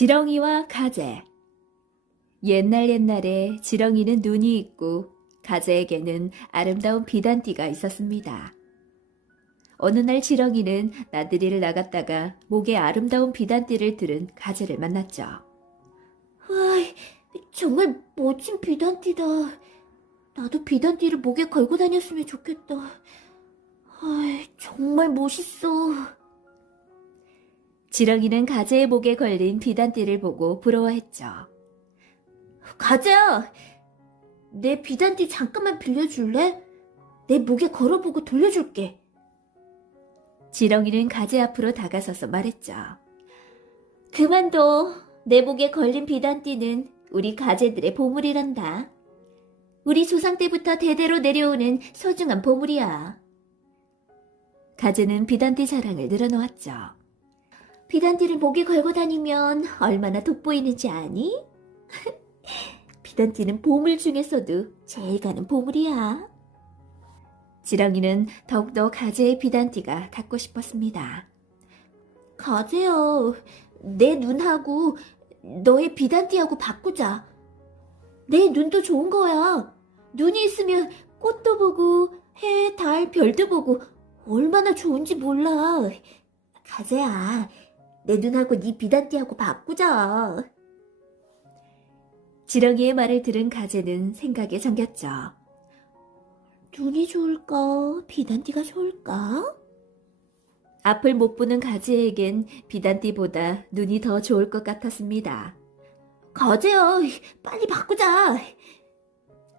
지렁이와 가재. 옛날에 지렁이는 눈이 있고 가재에게는 아름다운 비단띠가 있었습니다. 어느 날 지렁이는 나들이를 나갔다가 목에 아름다운 비단띠를 들은 가재를 만났죠. 와, 정말 멋진 비단띠다. 나도 비단띠를 목에 걸고 다녔으면 좋겠다. 정말 멋있어. 지렁이는 가재의 목에 걸린 비단띠를 보고 부러워했죠. 가재야, 내 비단띠 잠깐만 빌려줄래? 내 목에 걸어보고 돌려줄게. 지렁이는 가재 앞으로 다가서서 말했죠. 그만둬. 내 목에 걸린 비단띠는 우리 가재들의 보물이란다. 우리 조상 때부터 대대로 내려오는 소중한 보물이야. 가재는 비단띠 자랑을 늘어놓았죠. 비단띠를 목에 걸고 다니면 얼마나 돋보이는지 아니? 비단띠는 보물 중에서도 제일 가는 보물이야. 지렁이는 더욱더 가재의 비단띠가 갖고 싶었습니다. 가재야, 내 눈하고 너의 비단띠하고 바꾸자. 내 눈도 좋은 거야. 눈이 있으면 꽃도 보고 해, 달, 별도 보고 얼마나 좋은지 몰라. 가재야, 내 눈하고 네 비단띠하고 바꾸자. 지렁이의 말을 들은 가재는 생각에 잠겼죠. 눈이 좋을까? 비단띠가 좋을까? 앞을 못 보는 가재에겐 비단띠보다 눈이 더 좋을 것 같았습니다. 가재야, 빨리 바꾸자.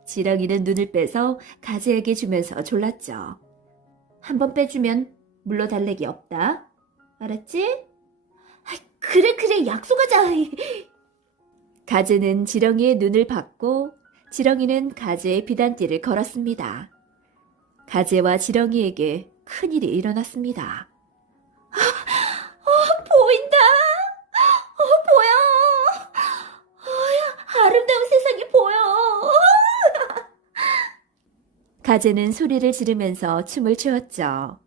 지렁이는 눈을 빼서 가재에게 주면서 졸랐죠. 한 번 빼주면 물러달래기 없다. 알았지? 그래, 약속하자. 가재는 지렁이의 눈을 받고 지렁이는 가재의 비단띠를 걸었습니다. 가재와 지렁이에게 큰일이 일어났습니다. 보인다. 보여. 아름다운 세상이 보여. 가재는 소리를 지르면서 춤을 추었죠.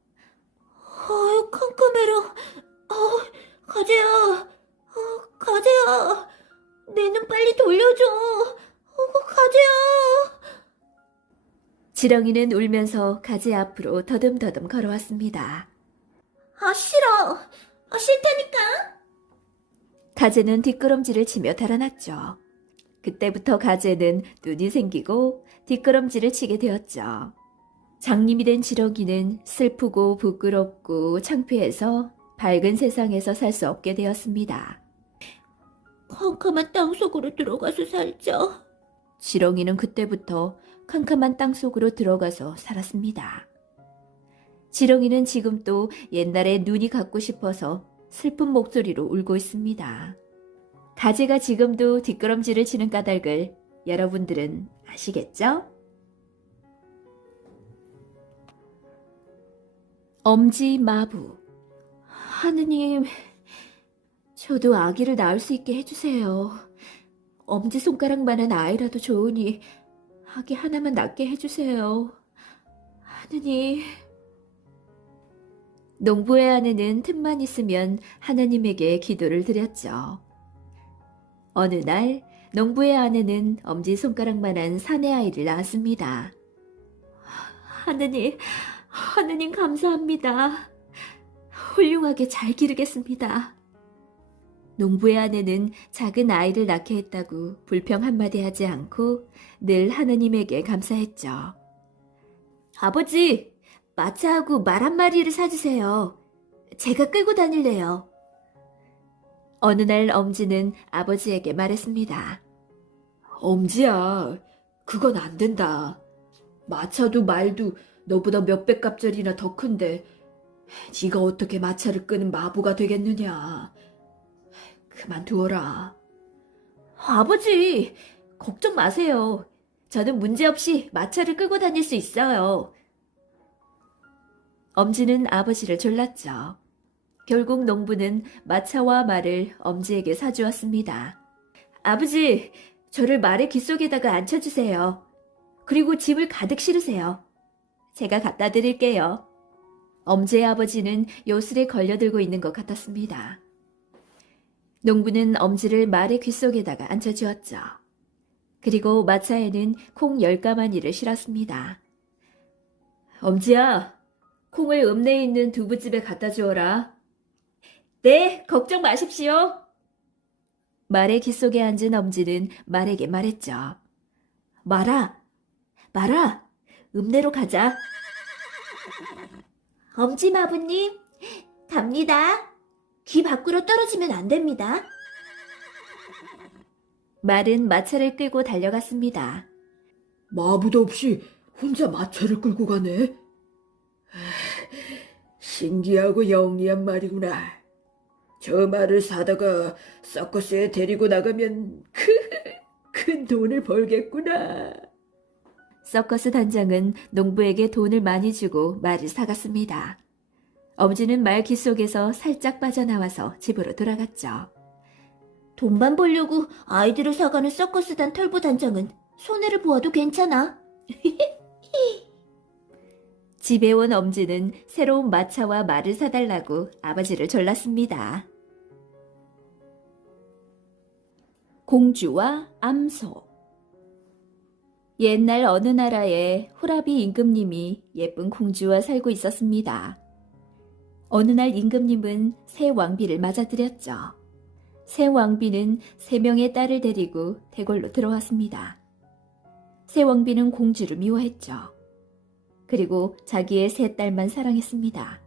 깜깜해라. 가재야. 가재야. 내 눈 빨리 돌려줘. 가재야. 지렁이는 울면서 가재 앞으로 더듬더듬 걸어왔습니다. 싫어. 싫다니까. 가재는 뒷걸음질을 치며 달아났죠. 그때부터 가재는 눈이 생기고 뒷걸음질을 치게 되었죠. 장님이 된 지렁이는 슬프고 부끄럽고 창피해서 밝은 세상에서 살 수 없게 되었습니다. 캄캄한 땅속으로 들어가서 살자. 지렁이는 그때부터 캄캄한 땅속으로 들어가서 살았습니다. 지렁이는 지금도 옛날에 눈이 갖고 싶어서 슬픈 목소리로 울고 있습니다. 가재가 지금도 뒷걸음질을 치는 까닭을 여러분들은 아시겠죠? 엄지마부. 하느님, 저도 아기를 낳을 수 있게 해주세요. 엄지손가락만한 아이라도 좋으니 아기 하나만 낳게 해주세요. 하느님. 농부의 아내는 틈만 있으면 하나님에게 기도를 드렸죠. 어느 날 농부의 아내는 엄지손가락만한 사내 아이를 낳았습니다. 하느님 감사합니다. 훌륭하게 잘 기르겠습니다. 농부의 아내는 작은 아이를 낳게 했다고 불평 한마디 하지 않고 늘 하느님에게 감사했죠. 아버지, 마차하고 말 한 마리를 사주세요. 제가 끌고 다닐래요. 어느 날 엄지는 아버지에게 말했습니다. 엄지야, 그건 안 된다. 마차도 말도 너보다 몇백 갑절이나 더 큰데 네가 어떻게 마차를 끄는 마부가 되겠느냐. 그만두어라. 아버지, 걱정 마세요. 저는 문제없이 마차를 끌고 다닐 수 있어요. 엄지는 아버지를 졸랐죠. 결국 농부는 마차와 말을 엄지에게 사주었습니다. 아버지, 저를 말의 귓속에다가 앉혀주세요. 그리고 짐을 가득 실으세요. 제가 갖다 드릴게요. 엄지의 아버지는 요술에 걸려들고 있는 것 같았습니다. 농부는 엄지를 말의 귓속에다가 앉혀주었죠. 그리고 마차에는 콩 10가마니를 실었습니다. 엄지야, 콩을 읍내에 있는 두부집에 갖다 주어라. 네, 걱정 마십시오. 말의 귓속에 앉은 엄지는 말에게 말했죠. 말아, 읍내로 가자. 엄지마부님, 갑니다. 귀 밖으로 떨어지면 안 됩니다. 말은 마차를 끌고 달려갔습니다. 마부도 없이 혼자 마차를 끌고 가네. 신기하고 영리한 말이구나. 저 말을 사다가 서커스에 데리고 나가면 큰 돈을 벌겠구나. 서커스 단장은 농부에게 돈을 많이 주고 말을 사갔습니다. 엄지는 말 귓속에서 살짝 빠져나와서 집으로 돌아갔죠. 돈만 벌려고 아이들을 사가는 서커스단 털보 단장은 손해를 보아도 괜찮아. 집에 온 엄지는 새로운 마차와 말을 사달라고 아버지를 졸랐습니다. 공주와 암소. 옛날 어느 나라에 후라비 임금님이 예쁜 공주와 살고 있었습니다. 어느 날 임금님은 새 왕비를 맞아들였죠. 새 왕비는 3명의 딸을 데리고 대궐로 들어왔습니다. 새 왕비는 공주를 미워했죠. 그리고 자기의 3딸만 사랑했습니다.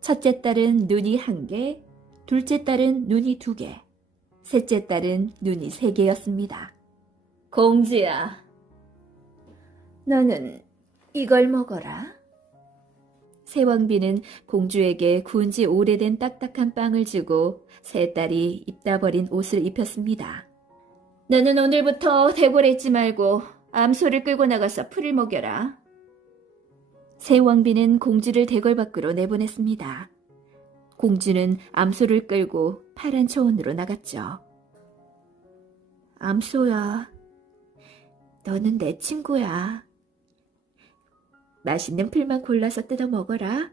첫째 딸은 눈이 1개, 둘째 딸은 눈이 2개, 셋째 딸은 눈이 3개였습니다. 공주야, 너는 이걸 먹어라. 새 왕비는 공주에게 구운 지 오래된 딱딱한 빵을 주고 새 딸이 입다 버린 옷을 입혔습니다. 너는 오늘부터 대궐에 있지 말고 암소를 끌고 나가서 풀을 먹여라. 새 왕비는 공주를 대궐 밖으로 내보냈습니다. 공주는 암소를 끌고 파란 초원으로 나갔죠. 암소야, 너는 내 친구야. 맛있는 풀만 골라서 뜯어 먹어라.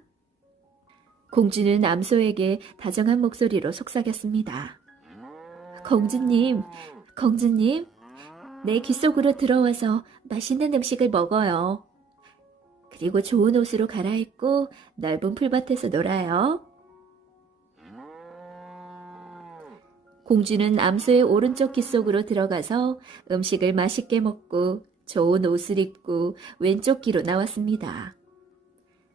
공주는 암소에게 다정한 목소리로 속삭였습니다. 공주님, 내 귓속으로 들어와서 맛있는 음식을 먹어요. 그리고 좋은 옷으로 갈아입고 넓은 풀밭에서 놀아요. 공주는 암소의 오른쪽 귓속으로 들어가서 음식을 맛있게 먹고 좋은 옷을 입고 왼쪽 귀로 나왔습니다.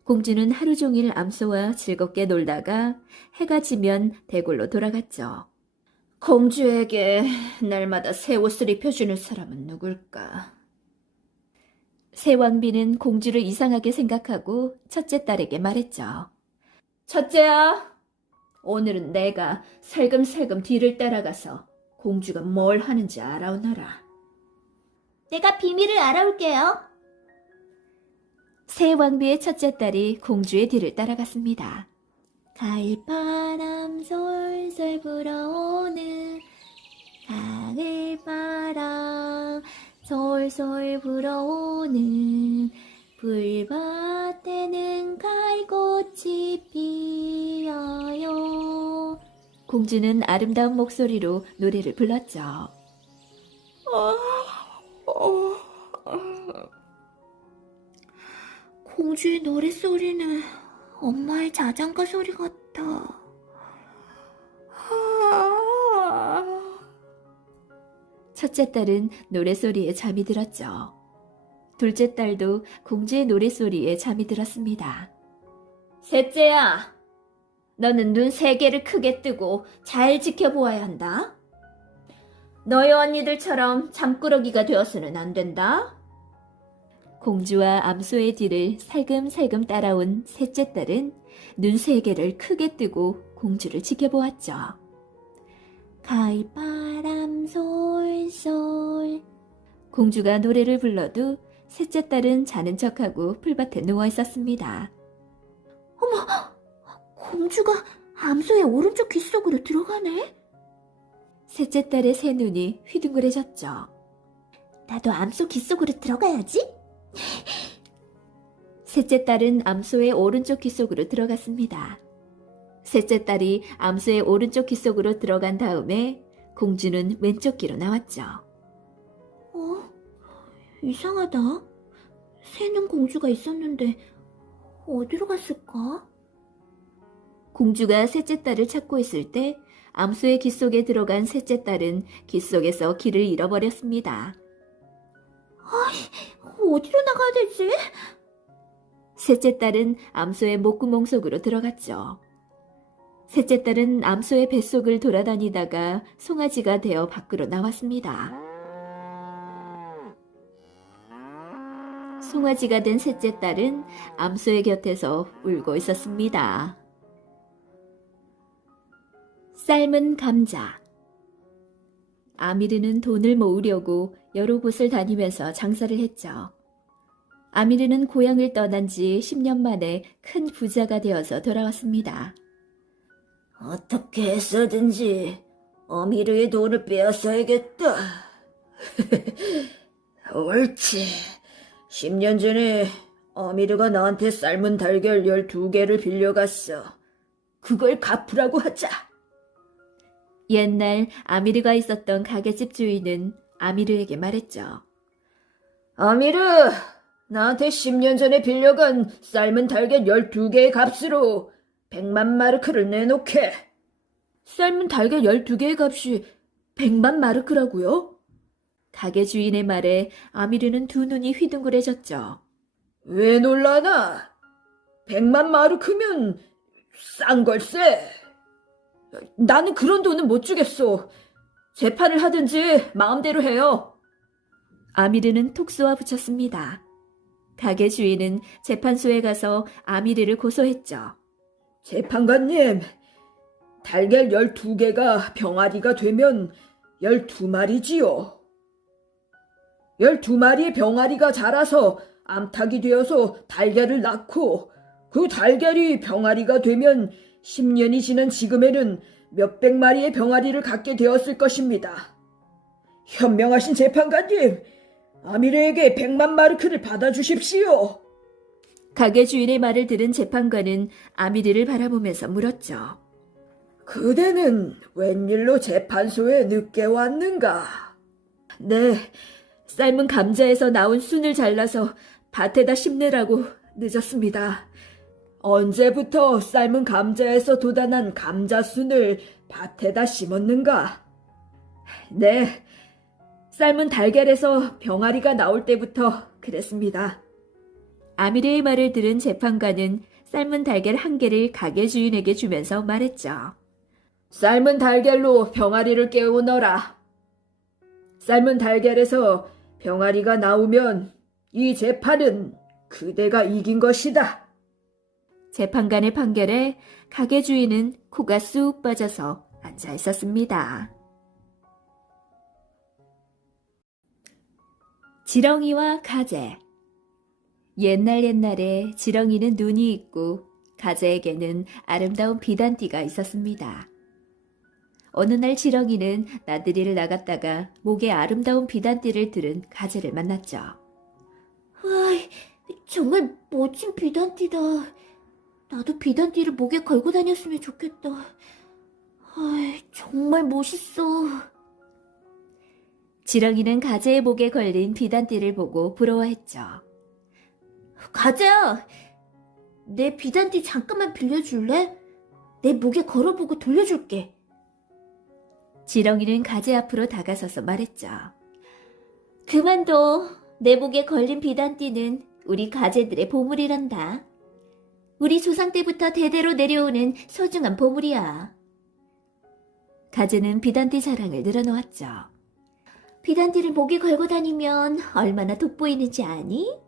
공주는 하루 종일 암소와 즐겁게 놀다가 해가 지면 대궐로 돌아갔죠. 공주에게 날마다 새 옷을 입혀주는 사람은 누굴까? 새 왕비는 공주를 이상하게 생각하고 첫째 딸에게 말했죠. 첫째야, 오늘은 내가 살금살금 뒤를 따라가서 공주가 뭘 하는지 알아오너라. 내가 비밀을 알아올게요. 새 왕비의 첫째 딸이 공주의 뒤를 따라갔습니다. 가을바람 솔솔 불어오는 가을바람 솔솔 불어오는 풀밭에는 가을꽃이 피어요. 공주는 아름다운 목소리로 노래를 불렀죠. 공주의 노랫소리는 엄마의 자장가 소리 같아. 첫째 딸은 노랫소리에 잠이 들었죠. 둘째 딸도 공주의 노랫소리에 잠이 들었습니다. 셋째야, 너는 눈 3개를 크게 뜨고 잘 지켜보아야 한다. 너희 언니들처럼 잠꾸러기가 되어서는 안 된다. 공주와 암소의 뒤를 살금살금 따라온 셋째 딸은 눈 3개를 크게 뜨고 공주를 지켜보았죠. 가을바람 솔솔. 공주가 노래를 불러도 셋째 딸은 자는 척하고 풀밭에 누워 있었습니다. 공주가 암소의 오른쪽 귓속으로 들어가네? 셋째 딸의 새 눈이 휘둥그레졌죠. 나도 암소 귓속으로 들어가야지. 셋째 딸은 암소의 오른쪽 귓속으로 들어갔습니다. 셋째 딸이 암소의 오른쪽 귀 속으로 들어간 다음에 공주는 왼쪽 귀로 나왔죠. 이상하다. 새는 공주가 있었는데 어디로 갔을까? 공주가 셋째 딸을 찾고 있을 때 암소의 귀 속에 들어간 셋째 딸은 귀 속에서 귀를 잃어버렸습니다. 어디로 나가야 되지? 셋째 딸은 암소의 목구멍 속으로 들어갔죠. 셋째 딸은 암소의 뱃속을 돌아다니다가 송아지가 되어 밖으로 나왔습니다. 송아지가 된 셋째 딸은 암소의 곁에서 울고 있었습니다. 삶은 감자. 아미르는 돈을 모으려고 여러 곳을 다니면서 장사를 했죠. 아미르는 고향을 떠난 지 10년 만에 큰 부자가 되어서 돌아왔습니다. 어떻게 해서든지 어미르의 돈을 빼앗아야겠다. 옳지. 10년 전에 어미르가 나한테 삶은 달걀 12개를 빌려갔어. 그걸 갚으라고 하자. 옛날 아미르가 있었던 가게집 주인은 아미르에게 말했죠. 아미르, 나한테 10년 전에 빌려간 삶은 달걀 12개의 값으로 100만 마르크를 내놓게. 삶은 달걀 12개의 값이 100만 마르크라고요? 가게 주인의 말에 아미르는 두 눈이 휘둥그레졌죠. 왜 놀라나? 100만 마르크면 싼 걸세. 나는 그런 돈은 못 주겠소. 재판을 하든지 마음대로 해요. 아미르는 톡 쏘아 붙였습니다. 가게 주인은 재판소에 가서 아미르를 고소했죠. 재판관님, 달걀 12개가 병아리가 되면 12마리지요. 12마리의 병아리가 자라서 암탉이 되어서 달걀을 낳고 그 달걀이 병아리가 되면 10년이 지난 지금에는 몇백 마리의 병아리를 갖게 되었을 것입니다. 현명하신 재판관님, 아미르에게 100만 마르크를 받아주십시오. 가게 주인의 말을 들은 재판관은 아미르를 바라보면서 물었죠. 그대는 웬일로 재판소에 늦게 왔는가? 네, 삶은 감자에서 나온 순을 잘라서 밭에다 심느라고 늦었습니다. 언제부터 삶은 감자에서 돋아난 감자순을 밭에다 심었는가? 네, 삶은 달걀에서 병아리가 나올 때부터 그랬습니다. 아미르의 말을 들은 재판관은 삶은 달걀 한 개를 가게 주인에게 주면서 말했죠. 삶은 달걀로 병아리를 깨우너라. 삶은 달걀에서 병아리가 나오면 이 재판은 그대가 이긴 것이다. 재판관의 판결에 가게 주인은 코가 쑥 빠져서 앉아 있었습니다. 지렁이와 가재. 옛날에 지렁이는 눈이 있고 가재에게는 아름다운 비단띠가 있었습니다. 어느 날 지렁이는 나들이를 나갔다가 목에 아름다운 비단띠를 들은 가재를 만났죠. 정말 멋진 비단띠다. 나도 비단띠를 목에 걸고 다녔으면 좋겠다. 정말 멋있어. 지렁이는 가재의 목에 걸린 비단띠를 보고 부러워했죠. 가재야, 내 비단띠 잠깐만 빌려줄래? 내 목에 걸어보고 돌려줄게. 지렁이는 가재 앞으로 다가서서 말했죠. 그만둬. 내 목에 걸린 비단띠는 우리 가재들의 보물이란다. 우리 조상 때부터 대대로 내려오는 소중한 보물이야. 가재는 비단띠 자랑을 늘어놓았죠. 비단띠를 목에 걸고 다니면 얼마나 돋보이는지 아니?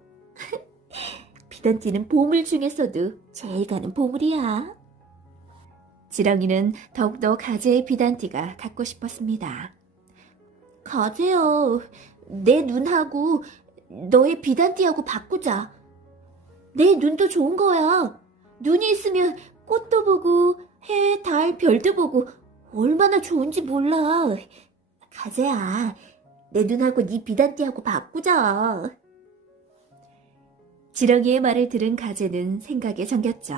비단띠는 보물 중에서도 제일 가는 보물이야. 지렁이는 더욱더 가재의 비단띠가 갖고 싶었습니다. 가재야, 내 눈하고 너의 비단띠하고 바꾸자. 내 눈도 좋은 거야. 눈이 있으면 꽃도 보고 해, 달, 별도 보고 얼마나 좋은지 몰라. 가재야, 내 눈하고 네 비단띠하고 바꾸자. 지렁이의 말을 들은 가재는 생각에 잠겼죠.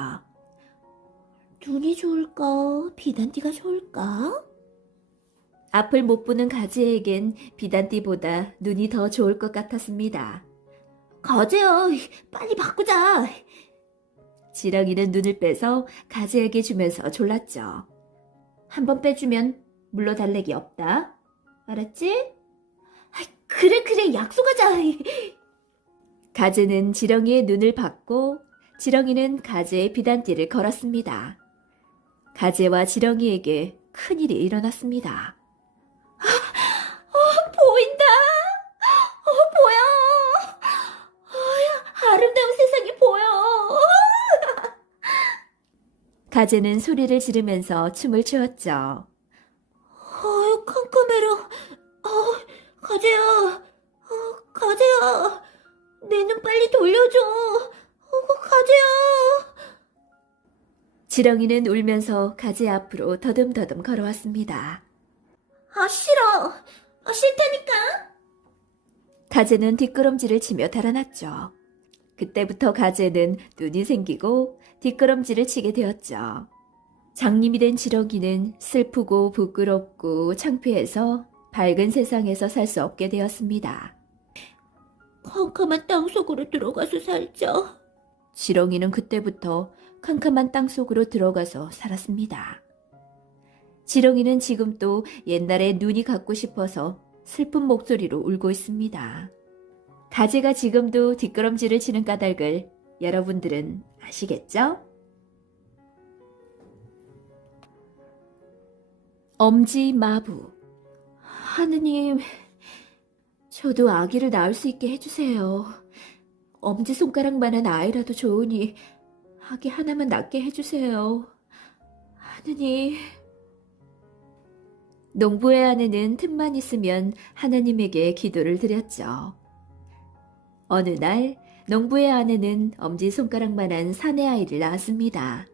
눈이 좋을까? 비단띠가 좋을까? 앞을 못 보는 가지에겐 비단띠보다 눈이 더 좋을 것 같았습니다. 가재야, 빨리 바꾸자. 지렁이는 눈을 빼서 가지에게 주면서 졸랐죠. 한 번 빼주면 물러달래기 없다. 알았지? 그래, 약속하자. 가지는 지렁이의 눈을 받고 지렁이는 가지의 비단띠를 걸었습니다. 가지와 지렁이에게 큰일이 일어났습니다. 보인다. 보여. 아름다운 세상이 보여. 가지는 소리를 지르면서 춤을 추었죠. 깜깜해라. 가재야. 가재야. 내 눈 빨리 돌려줘. 가재야. 지렁이는 울면서 가지 앞으로 더듬더듬 걸어왔습니다. 싫어. 싫다니까. 가재는 뒷걸음질을 치며 달아났죠. 그때부터 가재는 눈이 생기고 뒷걸음질을 치게 되었죠. 장님이 된 지렁이는 슬프고 부끄럽고 창피해서 밝은 세상에서 살 수 없게 되었습니다. 캄캄한 땅속으로 들어가서 살자. 지렁이는 그때부터 캄캄한 땅속으로 들어가서 살았습니다. 지렁이는 지금도 옛날에 눈이 갖고 싶어서 슬픈 목소리로 울고 있습니다. 가재가 지금도 뒷걸음질을 치는 까닭을 여러분들은 아시겠죠? 엄지마부. 하느님, 저도 아기를 낳을 수 있게 해주세요. 엄지손가락만한 아이라도 좋으니 아기 하나만 낳게 해주세요. 하느님. 농부의 아내는 틈만 있으면 하나님에게 기도를 드렸죠. 어느 날 농부의 아내는 엄지손가락만한 사내 아이를 낳았습니다.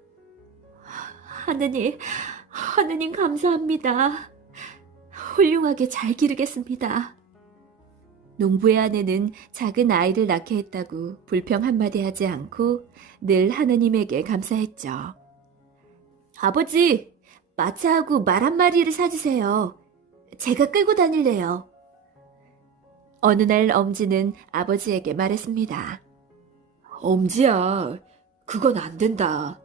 하느님 감사합니다. 훌륭하게 잘 기르겠습니다. 농부의 아내는 작은 아이를 낳게 했다고 불평 한마디 하지 않고 늘 하느님에게 감사했죠. 아버지, 마차하고 말 한 마리를 사주세요. 제가 끌고 다닐래요. 어느 날 엄지는 아버지에게 말했습니다. 엄지야, 그건 안 된다.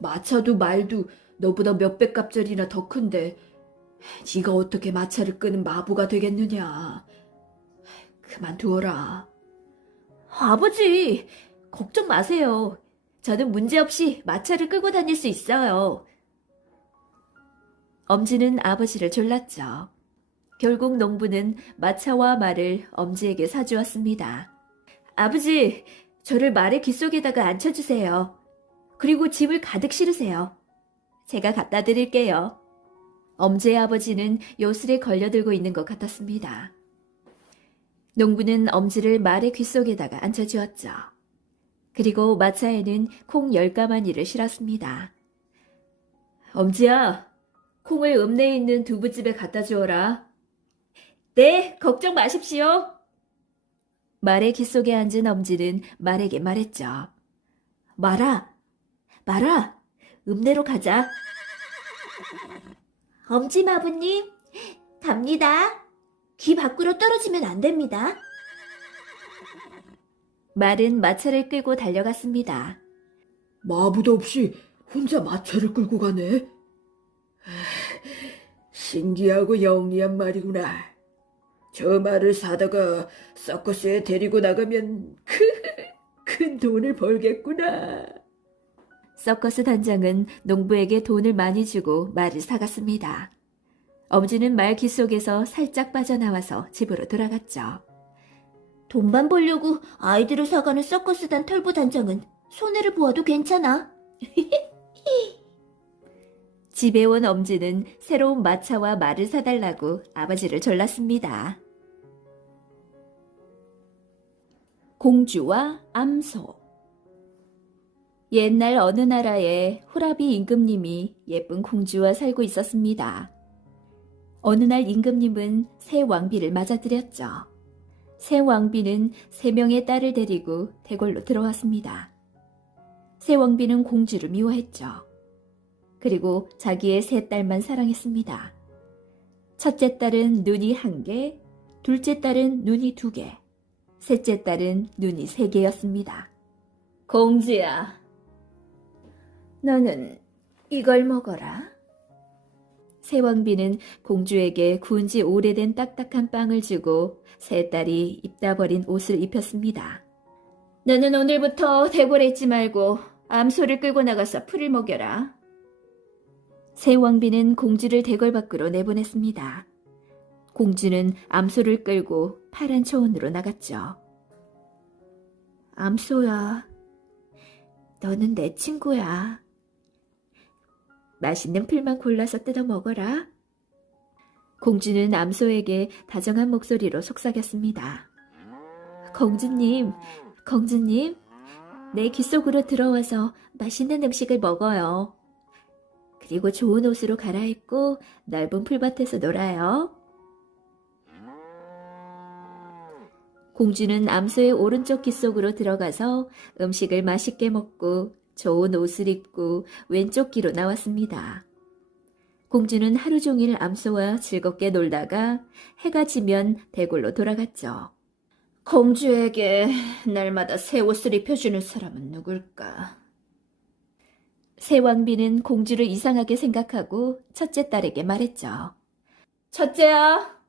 마차도 말도 너보다 몇백 갑절이나 더 큰데 네가 어떻게 마차를 끄는 마부가 되겠느냐. 그만두어라. 아버지, 걱정 마세요. 저는 문제없이 마차를 끌고 다닐 수 있어요. 엄지는 아버지를 졸랐죠. 결국 농부는 마차와 말을 엄지에게 사주었습니다. 아버지, 저를 말의 귓속에다가 앉혀주세요. 그리고 짐을 가득 실으세요. 제가 갖다 드릴게요. 엄지의 아버지는 요술에 걸려들고 있는 것 같았습니다. 농부는 엄지를 말의 귓속에다가 앉혀주었죠. 그리고 마차에는 콩 10가마니를 실었습니다. 엄지야, 콩을 읍내에 있는 두부집에 갖다 주어라. 네, 걱정 마십시오. 말의 귓속에 앉은 엄지는 말에게 말했죠. 말아, 읍내로 가자. 엄지마부님, 갑니다. 귀 밖으로 떨어지면 안 됩니다. 말은 마차를 끌고 달려갔습니다. 마부도 없이 혼자 마차를 끌고 가네. 신기하고 영리한 말이구나. 저 말을 사다가 서커스에 데리고 나가면 큰 돈을 벌겠구나. 서커스 단장은 농부에게 돈을 많이 주고 말을 사갔습니다. 엄지는 말 귓속에서 살짝 빠져나와서 집으로 돌아갔죠. 돈만 벌려고 아이들을 사가는 서커스단 털보 단장은 손해를 보아도 괜찮아. 집에 온 엄지는 새로운 마차와 말을 사달라고 아버지를 졸랐습니다. 공주와 암소. 옛날 어느 나라에 후라비 임금님이 예쁜 공주와 살고 있었습니다. 어느 날 임금님은 새 왕비를 맞아들였죠. 새 왕비는 3명의 딸을 데리고 대궐로 들어왔습니다. 새 왕비는 공주를 미워했죠. 그리고 자기의 세 딸만 사랑했습니다. 첫째 딸은 눈이 1개, 둘째 딸은 눈이 2개, 셋째 딸은 눈이 3개였습니다. 공주야, 너는 이걸 먹어라. 새왕비는 공주에게 구운 지 오래된 딱딱한 빵을 주고 세 딸이 입다 버린 옷을 입혔습니다. 너는 오늘부터 대궐에 있지 말고 암소를 끌고 나가서 풀을 먹여라. 새왕비는 공주를 대궐 밖으로 내보냈습니다. 공주는 암소를 끌고 파란 초원으로 나갔죠. 암소야, 너는 내 친구야. 맛있는 풀만 골라서 뜯어 먹어라. 공주는 암소에게 다정한 목소리로 속삭였습니다. 공주님, 공주님, 내 귀 속으로 들어와서 맛있는 음식을 먹어요. 그리고 좋은 옷으로 갈아입고 넓은 풀밭에서 놀아요. 공주는 암소의 오른쪽 귀 속으로 들어가서 음식을 맛있게 먹고 좋은 옷을 입고 왼쪽 귀로 나왔습니다. 공주는 하루 종일 암소와 즐겁게 놀다가 해가 지면 대궐로 돌아갔죠. 공주에게 날마다 새 옷을 입혀주는 사람은 누굴까? 새왕비는 공주를 이상하게 생각하고 첫째 딸에게 말했죠. 첫째야,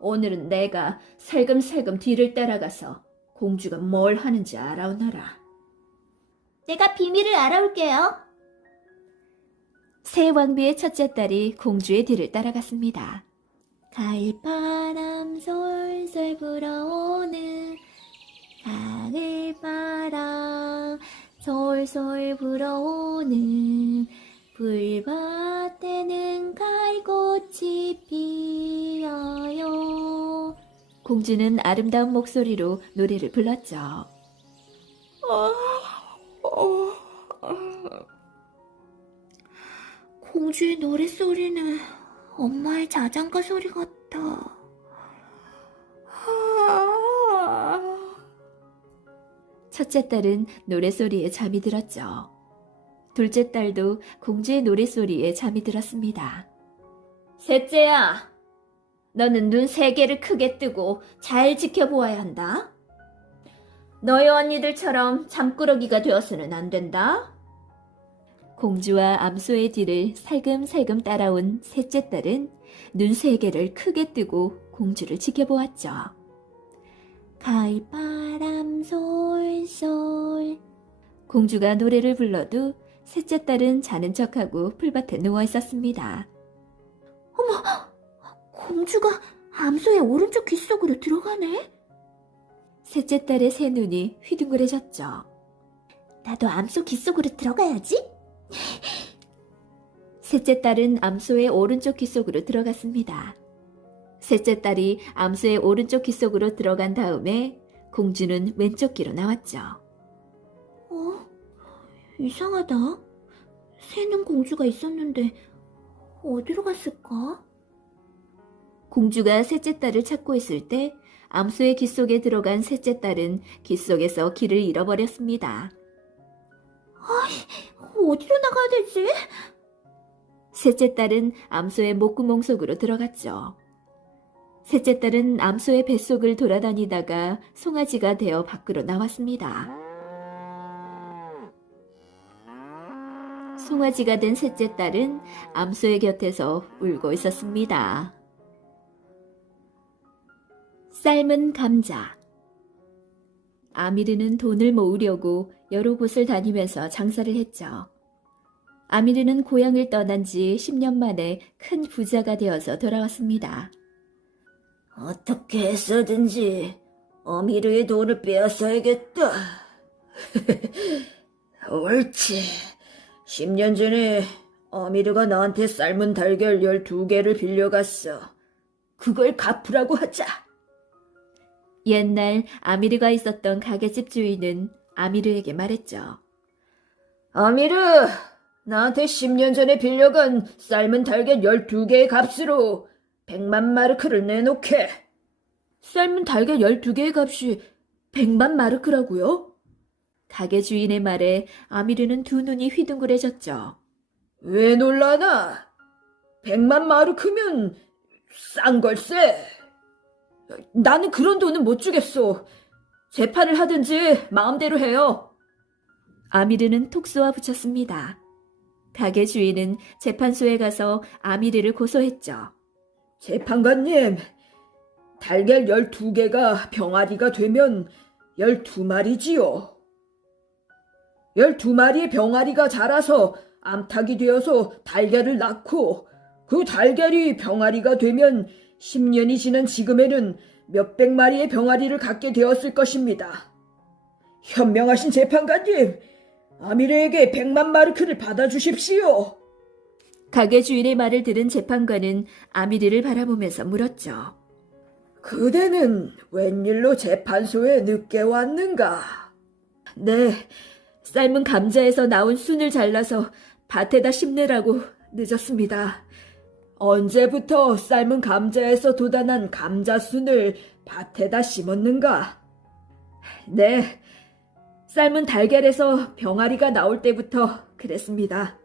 오늘은 내가 살금살금 뒤를 따라가서 공주가 뭘 하는지 알아오너라. 내가 비밀을 알아올게요. 새왕비의 첫째 딸이 공주의 뒤를 따라갔습니다. 가을바람 솔솔 불어오는 가을바람 솔솔 불어오는 풀밭에는 가을꽃이 피어요. 공주는 아름다운 목소리로 노래를 불렀죠. 공주의 노랫소리는 엄마의 자장가 소리 같아. 첫째 딸은 노랫소리에 잠이 들었죠. 둘째 딸도 공주의 노랫소리에 잠이 들었습니다. 셋째야, 너는 눈 3개를 크게 뜨고 잘 지켜보아야 한다. 너희 언니들처럼 잠꾸러기가 되어서는 안 된다. 공주와 암소의 뒤를 살금살금 따라온 셋째 딸은 눈 3개를 크게 뜨고 공주를 지켜보았죠. 가을바람 솔솔. 공주가 노래를 불러도 셋째 딸은 자는 척하고 풀밭에 누워 있었습니다. 공주가 암소의 오른쪽 귀 속으로 들어가네? 셋째 딸의 새 눈이 휘둥그레졌죠. 나도 암소 귀 속으로 들어가야지. 셋째 딸은 암소의 오른쪽 귀 속으로 들어갔습니다. 셋째 딸이 암소의 오른쪽 귀 속으로 들어간 다음에 공주는 왼쪽 귀로 나왔죠. 이상하다. 새는 공주가 있었는데 어디로 갔을까? 공주가 셋째 딸을 찾고 있을 때 암소의 귀 속에 들어간 셋째 딸은 귀 속에서 귀를 잃어버렸습니다. 어디로 나가야 되지? 셋째 딸은 암소의 목구멍 속으로 들어갔죠. 셋째 딸은 암소의 뱃속을 돌아다니다가 송아지가 되어 밖으로 나왔습니다. 송아지가 된 셋째 딸은 암소의 곁에서 울고 있었습니다. 삶은 감자. 아미르는 돈을 모으려고 여러 곳을 다니면서 장사를 했죠. 아미르는 고향을 떠난 지 10년 만에 큰 부자가 되어서 돌아왔습니다. 어떻게 해서든지 어미르의 돈을 빼앗아야겠다. 옳지. 10년 전에 어미르가 나한테 삶은 달걀 12개를 빌려갔어. 그걸 갚으라고 하자. 옛날 아미르가 있었던 가게집 주인은 아미르에게 말했죠. 아미르, 나한테 10년 전에 빌려간 삶은 달걀 12개의 값으로 100만 마르크를 내놓게. 삶은 달걀 12개의 값이 100만 마르크라고요? 가게 주인의 말에 아미르는 두 눈이 휘둥그레졌죠. 왜 놀라나? 100만 마르크면 싼 걸세. 나는 그런 돈은 못 주겠소. 재판을 하든지 마음대로 해요. 아미르는 톡 쏘아 붙였습니다. 가게 주인은 재판소에 가서 아미르를 고소했죠. 재판관님, 달걀 12개가 병아리가 되면 12마리지요. 12마리의 병아리가 자라서 암탉이 되어서 달걀을 낳고 그 달걀이 병아리가 되면 10년이 지난 지금에는 몇백 마리의 병아리를 갖게 되었을 것입니다. 현명하신 재판관님, 아미르에게 100만 마르크를 받아주십시오. 가게 주인의 말을 들은 재판관은 아미르를 바라보면서 물었죠. 그대는 웬일로 재판소에 늦게 왔는가? 네, 삶은 감자에서 나온 순을 잘라서 밭에다 심느라고 늦었습니다. 언제부터 삶은 감자에서 돋아난 감자순을 밭에다 심었는가? 네, 삶은 달걀에서 병아리가 나올 때부터 그랬습니다.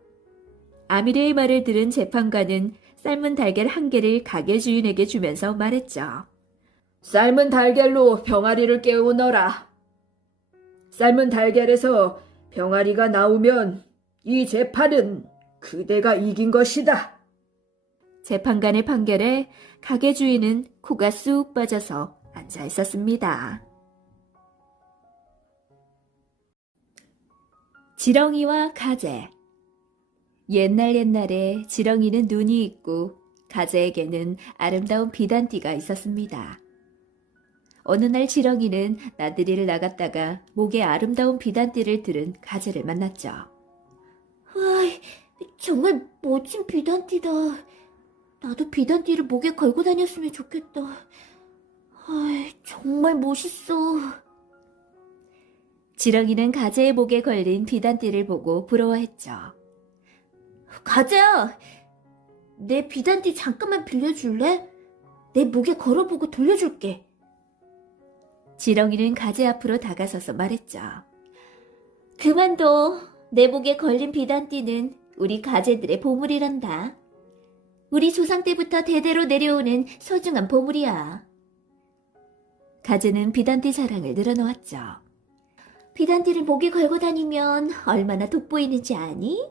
아미르의 말을 들은 재판관은 삶은 달걀 1개를 가게 주인에게 주면서 말했죠. 삶은 달걀로 병아리를 깨우너라. 삶은 달걀에서 병아리가 나오면 이 재판은 그대가 이긴 것이다. 재판관의 판결에 가게 주인은 코가 쑥 빠져서 앉아 있었습니다. 지렁이와 가재. 옛날에 지렁이는 눈이 있고 가재에게는 아름다운 비단띠가 있었습니다. 어느 날 지렁이는 나들이를 나갔다가 목에 아름다운 비단띠를 들은 가재를 만났죠. 와, 정말 멋진 비단띠다. 나도 비단띠를 목에 걸고 다녔으면 좋겠다. 정말 멋있어. 지렁이는 가재의 목에 걸린 비단띠를 보고 부러워했죠. 가재야, 내 비단띠 잠깐만 빌려줄래? 내 목에 걸어보고 돌려줄게. 지렁이는 가재 앞으로 다가서서 말했죠. 그만둬. 내 목에 걸린 비단띠는 우리 가재들의 보물이란다. 우리 조상 때부터 대대로 내려오는 소중한 보물이야. 가재는 비단띠 자랑을 늘어놓았죠. 비단띠를 목에 걸고 다니면 얼마나 돋보이는지 아니?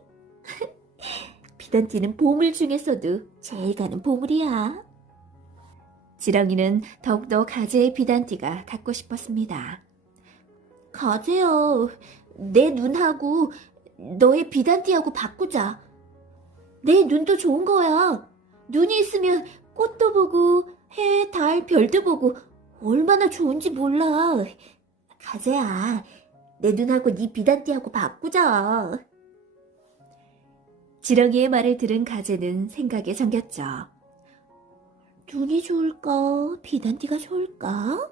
비단띠는 보물 중에서도 제일 가는 보물이야. 지렁이는 더욱더 가재의 비단띠가 갖고 싶었습니다. 가재야, 내 눈하고 너의 비단띠하고 바꾸자. 내 눈도 좋은 거야. 눈이 있으면 꽃도 보고 해, 달, 별도 보고 얼마나 좋은지 몰라. 가재야, 내 눈하고 네 비단띠하고 바꾸자. 지렁이의 말을 들은 가재는 생각에 잠겼죠. 눈이 좋을까? 비단띠가 좋을까?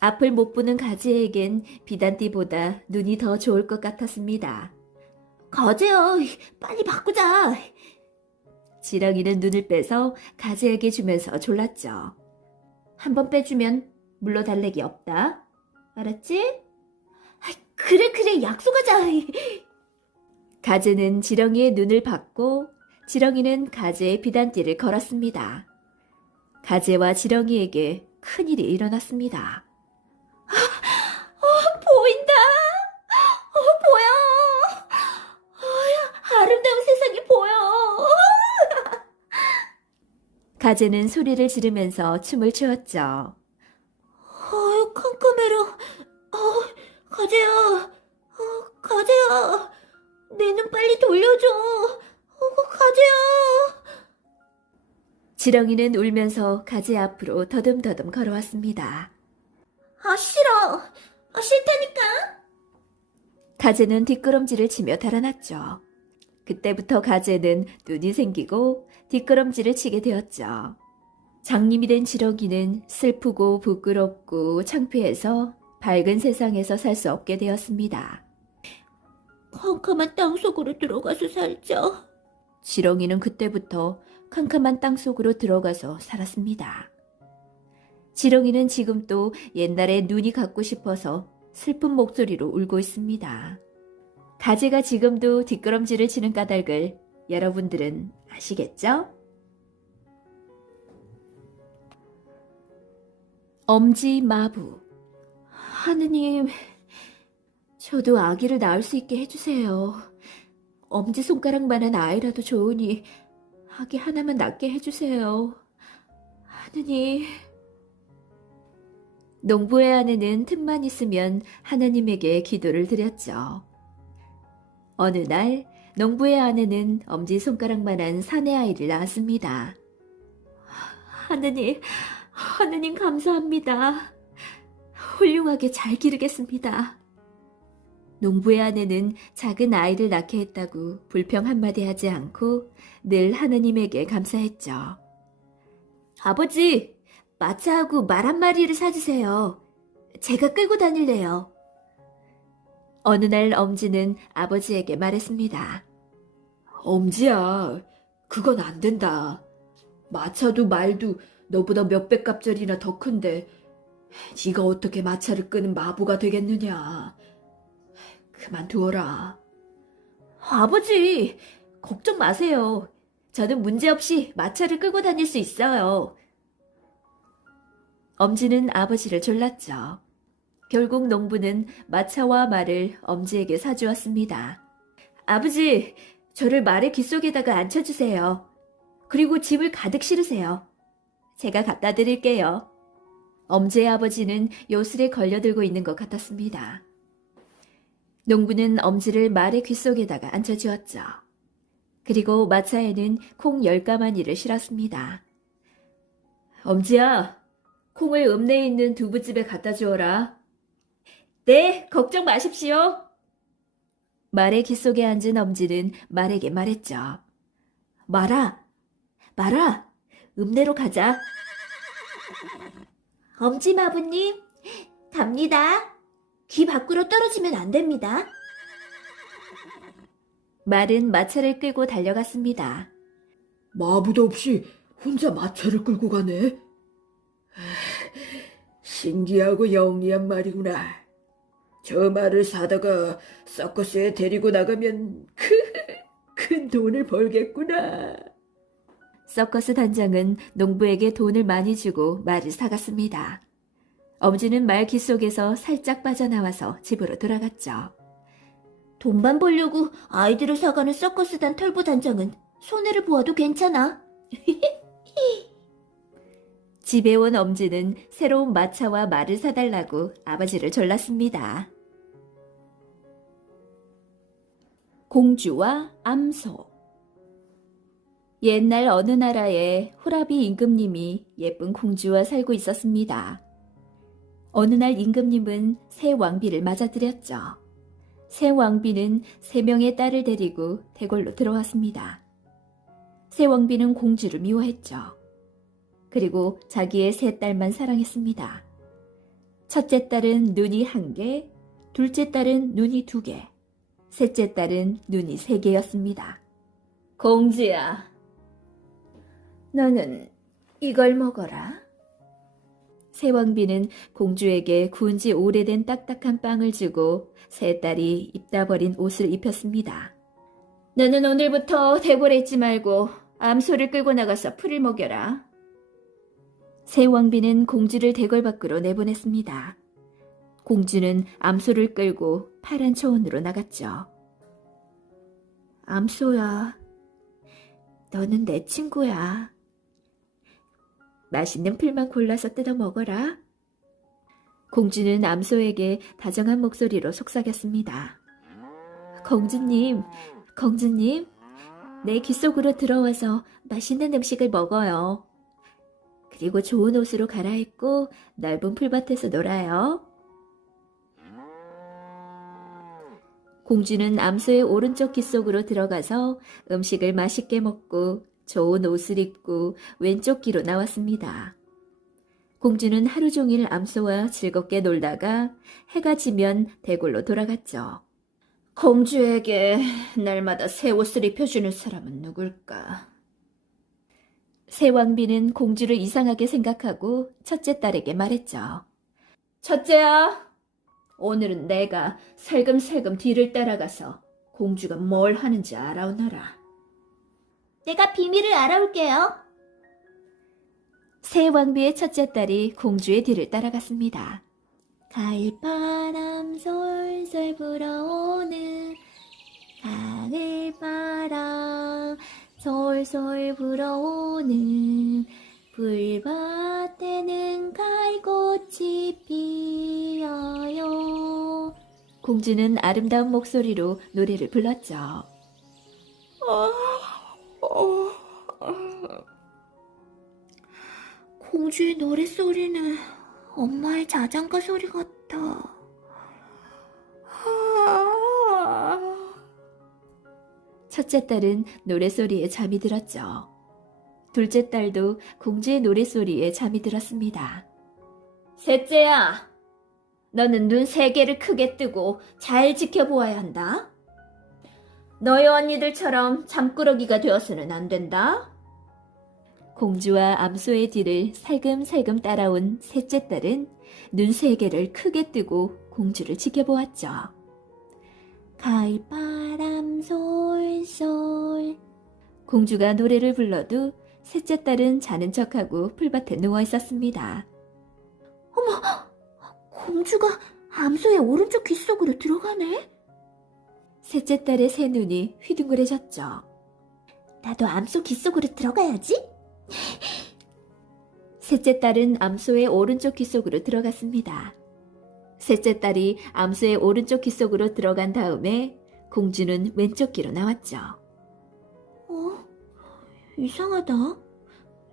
앞을 못 보는 가재에겐 비단띠보다 눈이 더 좋을 것 같았습니다. 가재야, 빨리 바꾸자. 지렁이는 눈을 빼서 가재에게 주면서 졸랐죠. 한 번 빼주면 물러달래기 없다. 알았지? 그래, 약속하자. 가재는 지렁이의 눈을 받고 지렁이는 가재의 비단띠를 걸었습니다. 가재와 지렁이에게 큰일이 일어났습니다. 보인다. 보여. 아름다운 세상이 보여. 가재는 소리를 지르면서 춤을 추었죠. 깜깜해라. 가재야. 가재야. 내 눈 빨리 돌려줘. 가재야. 지렁이는 울면서 가재 앞으로 더듬더듬 걸어왔습니다. 싫어. 싫다니까. 가재는 뒷걸음질을 치며 달아났죠. 그때부터 가재는 눈이 생기고 뒷걸음질을 치게 되었죠. 장님이 된 지렁이는 슬프고 부끄럽고 창피해서 밝은 세상에서 살 수 없게 되었습니다. 캄캄한 땅속으로 들어가서 살자. 지렁이는 그때부터 캄캄한 땅속으로 들어가서 살았습니다. 지렁이는 지금 또 옛날에 눈이 갖고 싶어서 슬픈 목소리로 울고 있습니다. 가재가 지금도 뒷걸음질을 치는 까닭을 여러분들은 아시겠죠? 엄지마부. 하느님, 저도 아기를 낳을 수 있게 해주세요. 엄지손가락만한 아이라도 좋으니 아기 하나만 낳게 해주세요. 하느님. 농부의 아내는 틈만 있으면 하나님에게 기도를 드렸죠. 어느 날 농부의 아내는 엄지손가락만한 사내 아이를 낳았습니다. 하느님 감사합니다. 훌륭하게 잘 기르겠습니다. 농부의 아내는 작은 아이를 낳게 했다고 불평 한마디 하지 않고 늘 하느님에게 감사했죠. 아버지, 마차하고 말 한 마리를 사주세요. 제가 끌고 다닐래요. 어느 날 엄지는 아버지에게 말했습니다. 엄지야, 그건 안 된다. 마차도 말도 너보다 몇백 갑절이나 더 큰데 네가 어떻게 마차를 끄는 마부가 되겠느냐. 그만두어라. 아버지, 걱정 마세요. 저는 문제없이 마차를 끌고 다닐 수 있어요. 엄지는 아버지를 졸랐죠. 결국 농부는 마차와 말을 엄지에게 사주었습니다. 아버지, 저를 말의 귓속에다가 앉혀주세요. 그리고 짐을 가득 실으세요. 제가 갖다 드릴게요. 엄지의 아버지는 요술에 걸려들고 있는 것 같았습니다. 농부는 엄지를 말의 귓속에다가 앉혀주었죠. 그리고 마차에는 콩 10가마니를 실었습니다. 엄지야, 콩을 읍내에 있는 두부집에 갖다 주어라. 네, 걱정 마십시오. 말의 귓속에 앉은 엄지는 말에게 말했죠. 말아, 읍내로 가자. 엄지마부님, 갑니다. 귀 밖으로 떨어지면 안 됩니다. 말은 마차를 끌고 달려갔습니다. 마부도 없이 혼자 마차를 끌고 가네. 신기하고 영리한 말이구나. 저 말을 사다가 서커스에 데리고 나가면 큰 돈을 벌겠구나. 서커스 단장은 농부에게 돈을 많이 주고 말을 사갔습니다. 엄지는 말 귓속에서 살짝 빠져나와서 집으로 돌아갔죠. 돈만 벌려고 아이들을 사가는 서커스단 털보 단장은 손해를 보아도 괜찮아. 집에 온 엄지는 새로운 마차와 말을 사달라고 아버지를 졸랐습니다. 공주와 암소. 옛날 어느 나라에 호라비 임금님이 예쁜 공주와 살고 있었습니다. 어느 날 임금님은 새 왕비를 맞아들였죠. 새 왕비는 3명의 딸을 데리고 대궐로 들어왔습니다. 새 왕비는 공주를 미워했죠. 그리고 자기의 3딸만 사랑했습니다. 첫째 딸은 눈이 1개, 둘째 딸은 눈이 2개, 셋째 딸은 눈이 3개였습니다. 공주야, 너는 이걸 먹어라. 새 왕비는 공주에게 구운 지 오래된 딱딱한 빵을 주고 새 딸이 입다 버린 옷을 입혔습니다. 너는 오늘부터 대궐에 있지 말고 암소를 끌고 나가서 풀을 먹여라. 새 왕비는 공주를 대궐 밖으로 내보냈습니다. 공주는 암소를 끌고 파란 초원으로 나갔죠. 암소야, 너는 내 친구야. 맛있는 풀만 골라서 뜯어 먹어라. 공주는 암소에게 다정한 목소리로 속삭였습니다. 공주님, 내 귓속으로 들어와서 맛있는 음식을 먹어요. 그리고 좋은 옷으로 갈아입고 넓은 풀밭에서 놀아요. 공주는 암소의 오른쪽 귓속으로 들어가서 음식을 맛있게 먹고 좋은 옷을 입고 왼쪽 귀로 나왔습니다. 공주는 하루 종일 암소와 즐겁게 놀다가 해가 지면 대궐로 돌아갔죠. 공주에게 날마다 새 옷을 입혀주는 사람은 누굴까? 새 왕비는 공주를 이상하게 생각하고 첫째 딸에게 말했죠. 첫째야, 오늘은 내가 살금살금 뒤를 따라가서 공주가 뭘 하는지 알아오너라. 내가 비밀을 알아올게요. 새 왕비의 첫째 딸이 공주의 뒤를 따라갔습니다. 가을바람 솔솔 불어오는 가을바람 솔솔 불어오는 불밭에는 가을꽃이 피어요. 공주는 아름다운 목소리로 노래를 불렀죠. 공주의 노랫소리는 엄마의 자장가 소리 같아. 첫째 딸은 노랫소리에 잠이 들었죠. 둘째 딸도 공주의 노랫소리에 잠이 들었습니다. 셋째야, 너는 눈 세 개를 크게 뜨고 잘 지켜보아야 한다. 너희 언니들처럼 잠꾸러기가 되어서는 안 된다. 공주와 암소의 뒤를 살금살금 따라온 셋째 딸은 눈 세 개를 크게 뜨고 공주를 지켜보았죠. 가을바람 솔솔. 공주가 노래를 불러도 셋째 딸은 자는 척하고 풀밭에 누워 있었습니다. 공주가 암소의 오른쪽 귀 속으로 들어가네? 셋째 딸의 새 눈이 휘둥그레졌죠. 나도 암소 귀 속으로 들어가야지. 셋째 딸은 암소의 오른쪽 귀 속으로 들어갔습니다. 셋째 딸이 암소의 오른쪽 귀 속으로 들어간 다음에 공주는 왼쪽 귀로 나왔죠. 이상하다.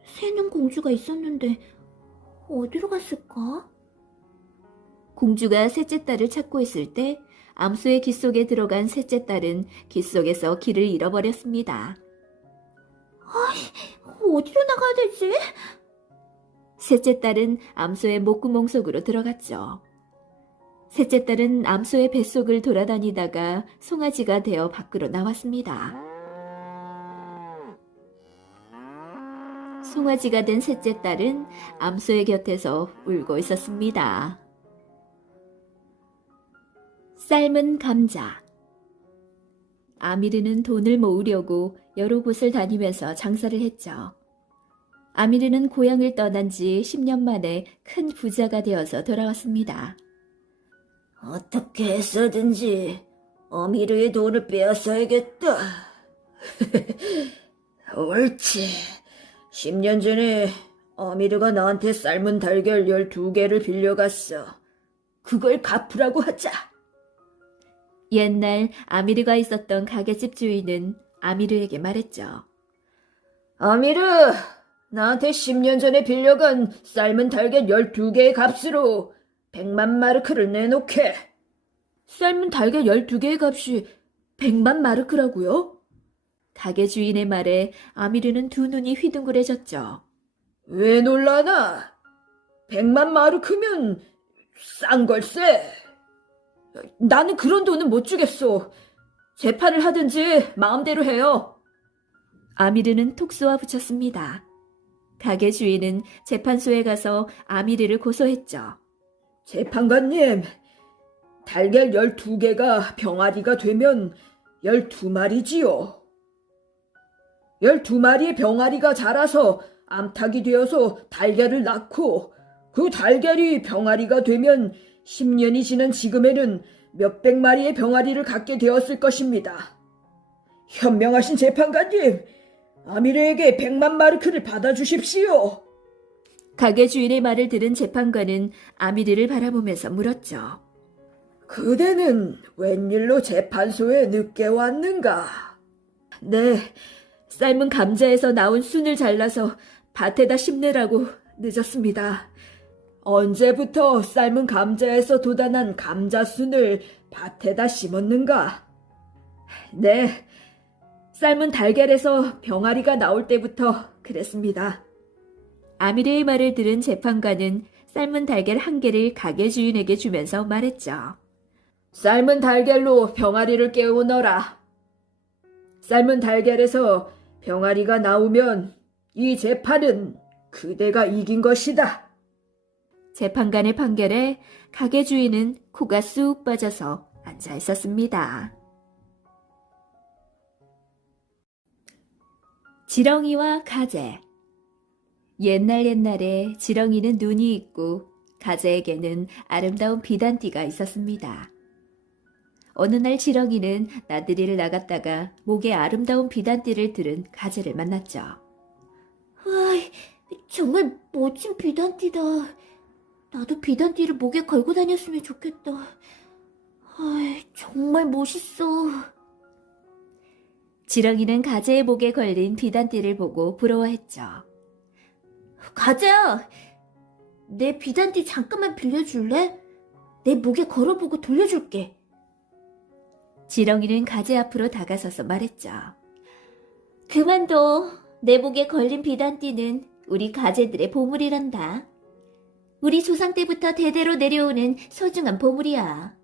새는 공주가 있었는데 어디로 갔을까? 공주가 셋째 딸을 찾고 있을 때 암소의 귀 속에 들어간 셋째 딸은 귀 속에서 귀를 잃어버렸습니다. 어디로 나가야 되지? 셋째 딸은 암소의 목구멍 속으로 들어갔죠. 셋째 딸은 암소의 뱃속을 돌아다니다가 송아지가 되어 밖으로 나왔습니다. 송아지가 된 셋째 딸은 암소의 곁에서 울고 있었습니다. 삶은 감자. 아미르는 돈을 모으려고 여러 곳을 다니면서 장사를 했죠. 아미르는 고향을 떠난 지 10년 만에 큰 부자가 되어서 돌아왔습니다. 어떻게 해서든지 어미르의 돈을 빼앗아야겠다. 옳지. 10년 전에 어미르가 나한테 삶은 달걀 12개를 빌려갔어. 그걸 갚으라고 하자. 옛날 아미르가 있었던 가게집 주인은 아미르에게 말했죠. 아미르, 나한테 10년 전에 빌려간 삶은 달걀 12개의 값으로 100만 마르크를 내놓게. 삶은 달걀 12개의 값이 100만 마르크라고요? 가게 주인의 말에 아미르는 두 눈이 휘둥그레졌죠. 왜 놀라나? 100만 마르크면 싼 걸세. 나는 그런 돈은 못 주겠소. 재판을 하든지 마음대로 해요. 아미르는 톡 쏘아 붙였습니다. 가게 주인은 재판소에 가서 아미르를 고소했죠. 재판관님, 달걀 12개가 병아리가 되면 12마리지요. 12마리의 병아리가 자라서 암탉이 되어서 달걀을 낳고 그 달걀이 병아리가 되면 10년이 지난 지금에는 몇백 마리의 병아리를 갖게 되었을 것입니다. 현명하신 재판관님, 아미르에게 100만 마르크를 받아주십시오. 가게 주인의 말을 들은 재판관은 아미르를 바라보면서 물었죠. 그대는 웬일로 재판소에 늦게 왔는가? 네, 삶은 감자에서 나온 순을 잘라서 밭에다 심느라고 늦었습니다. 언제부터 삶은 감자에서 돋아난 감자순을 밭에다 심었는가? 네, 삶은 달걀에서 병아리가 나올 때부터 그랬습니다. 아미르의 말을 들은 재판관은 삶은 달걀 한 개를 가게 주인에게 주면서 말했죠. 삶은 달걀로 병아리를 깨우너라. 삶은 달걀에서 병아리가 나오면 이 재판은 그대가 이긴 것이다. 재판관의 판결에 가게 주인은 코가 쑥 빠져서 앉아 있었습니다. 지렁이와 가재. 옛날에 지렁이는 눈이 있고 가재에게는 아름다운 비단띠가 있었습니다. 어느 날 지렁이는 나들이를 나갔다가 목에 아름다운 비단띠를 들은 가재를 만났죠. 와, 정말 멋진 비단띠다. 나도 비단띠를 목에 걸고 다녔으면 좋겠다. 정말 멋있어. 지렁이는 가재의 목에 걸린 비단띠를 보고 부러워했죠. 가재야, 내 비단띠 잠깐만 빌려줄래? 내 목에 걸어보고 돌려줄게. 지렁이는 가재 앞으로 다가서서 말했죠. 그만둬. 내 목에 걸린 비단띠는 우리 가재들의 보물이란다. 우리 조상 때부터 대대로 내려오는 소중한 보물이야.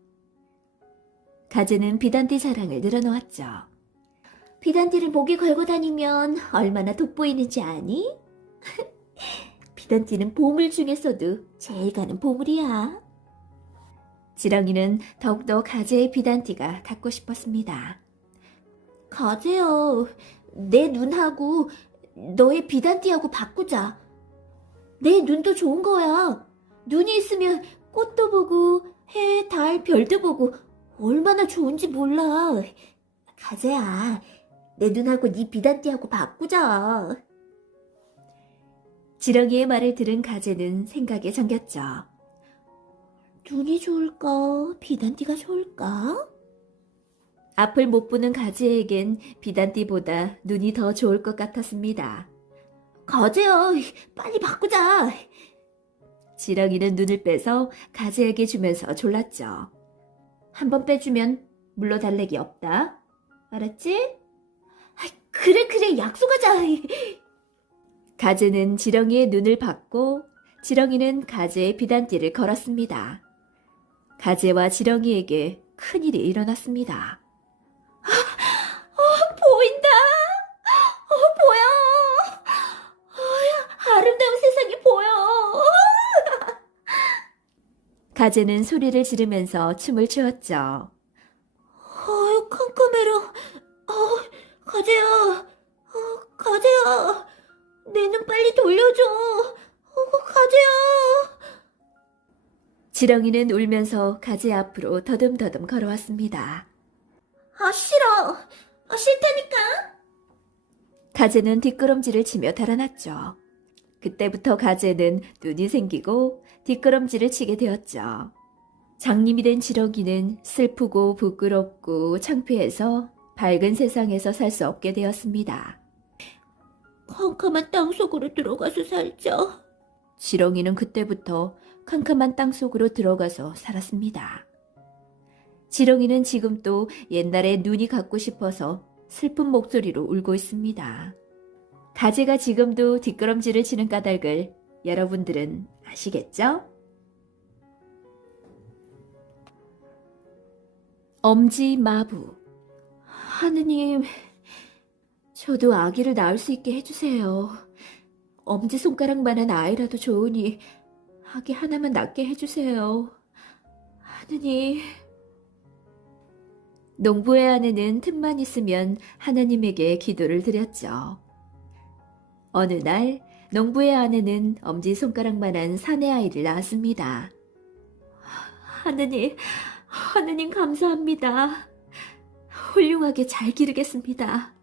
가재는 비단띠 자랑을 늘어놓았죠. 비단띠를 목에 걸고 다니면 얼마나 돋보이는지 아니? 비단띠는 보물 중에서도 제일 가는 보물이야. 지렁이는 더욱더 가재의 비단띠가 갖고 싶었습니다. 가재야, 내 눈하고 너의 비단띠하고 바꾸자. 내 눈도 좋은 거야. 눈이 있으면 꽃도 보고 해, 달, 별도 보고 얼마나 좋은지 몰라. 가재야, 내 눈하고 네 비단띠하고 바꾸자. 지렁이의 말을 들은 가재는 생각에 잠겼죠. 눈이 좋을까? 비단띠가 좋을까? 앞을 못 보는 가재에겐 비단띠보다 눈이 더 좋을 것 같았습니다. 가재야, 빨리 바꾸자. 지렁이는 눈을 빼서 가재에게 주면서 졸랐죠. 한 번 빼주면 물러달래기 없다. 알았지? 그래, 약속하자. 가재는 지렁이의 눈을 받고 지렁이는 가재의 비단띠를 걸었습니다. 가재와 지렁이에게 큰일이 일어났습니다. 보인다. 보여. 아름다운 세상이 보여. 가재는 소리를 지르면서 춤을 추었죠. 깜깜해라. 가재야. 가재야. 내 눈 빨리 돌려줘. 가재야. 지렁이는 울면서 가재 앞으로 더듬더듬 걸어왔습니다. 싫어. 싫다니까. 가재는 뒷걸음질을 치며 달아났죠. 그때부터 가재는 눈이 생기고 뒷걸음질을 치게 되었죠. 장님이 된 지렁이는 슬프고 부끄럽고 창피해서 밝은 세상에서 살 수 없게 되었습니다. 캄캄한 땅속으로 들어가서 살자. 지렁이는 그때부터 캄캄한 땅속으로 들어가서 살았습니다. 지렁이는 지금도 옛날에 눈이 갖고 싶어서 슬픈 목소리로 울고 있습니다. 가재가 지금도 뒷걸음질을 치는 까닭을 여러분들은 아시겠죠? 엄지 마부. 하느님, 저도 아기를 낳을 수 있게 해주세요. 엄지손가락만한 아이라도 좋으니 아기 하나만 낳게 해주세요. 하느님. 농부의 아내는 틈만 있으면 하나님에게 기도를 드렸죠. 어느 날 농부의 아내는 엄지손가락만한 사내 아이를 낳았습니다. 하느님 감사합니다. 훌륭하게 잘 기르겠습니다.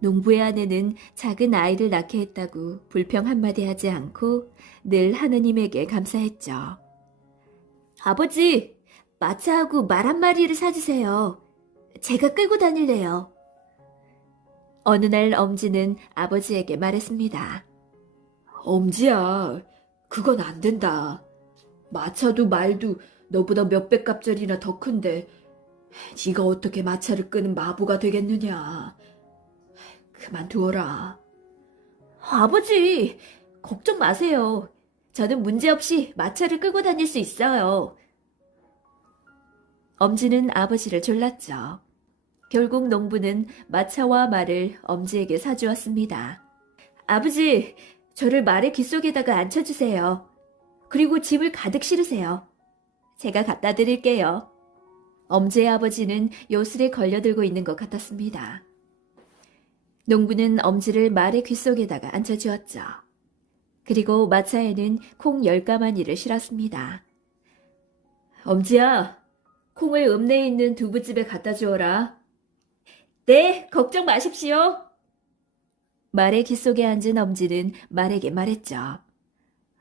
농부의 아내는 작은 아이를 낳게 했다고 불평 한마디 하지 않고 늘 하느님에게 감사했죠. 아버지, 마차하고 말 한 마리를 사주세요. 제가 끌고 다닐래요. 어느 날 엄지는 아버지에게 말했습니다. 엄지야, 그건 안 된다. 마차도 말도 너보다 몇백 갑절이나 더 큰데 네가 어떻게 마차를 끄는 마부가 되겠느냐. 그만두어라. 아버지, 걱정 마세요. 저는 문제없이 마차를 끌고 다닐 수 있어요. 엄지는 아버지를 졸랐죠. 결국 농부는 마차와 말을 엄지에게 사주었습니다. 아버지, 저를 말의 귓속에다가 앉혀주세요. 그리고 짐을 가득 실으세요. 제가 갖다 드릴게요. 엄지의 아버지는 요술에 걸려들고 있는 것 같았습니다. 농부는 엄지를 말의 귓속에다가 앉혀주었죠. 그리고 마차에는 콩 10가마니를 실었습니다. 엄지야, 콩을 읍내에 있는 두부집에 갖다 주어라. 네, 걱정 마십시오. 말의 귓속에 앉은 엄지는 말에게 말했죠.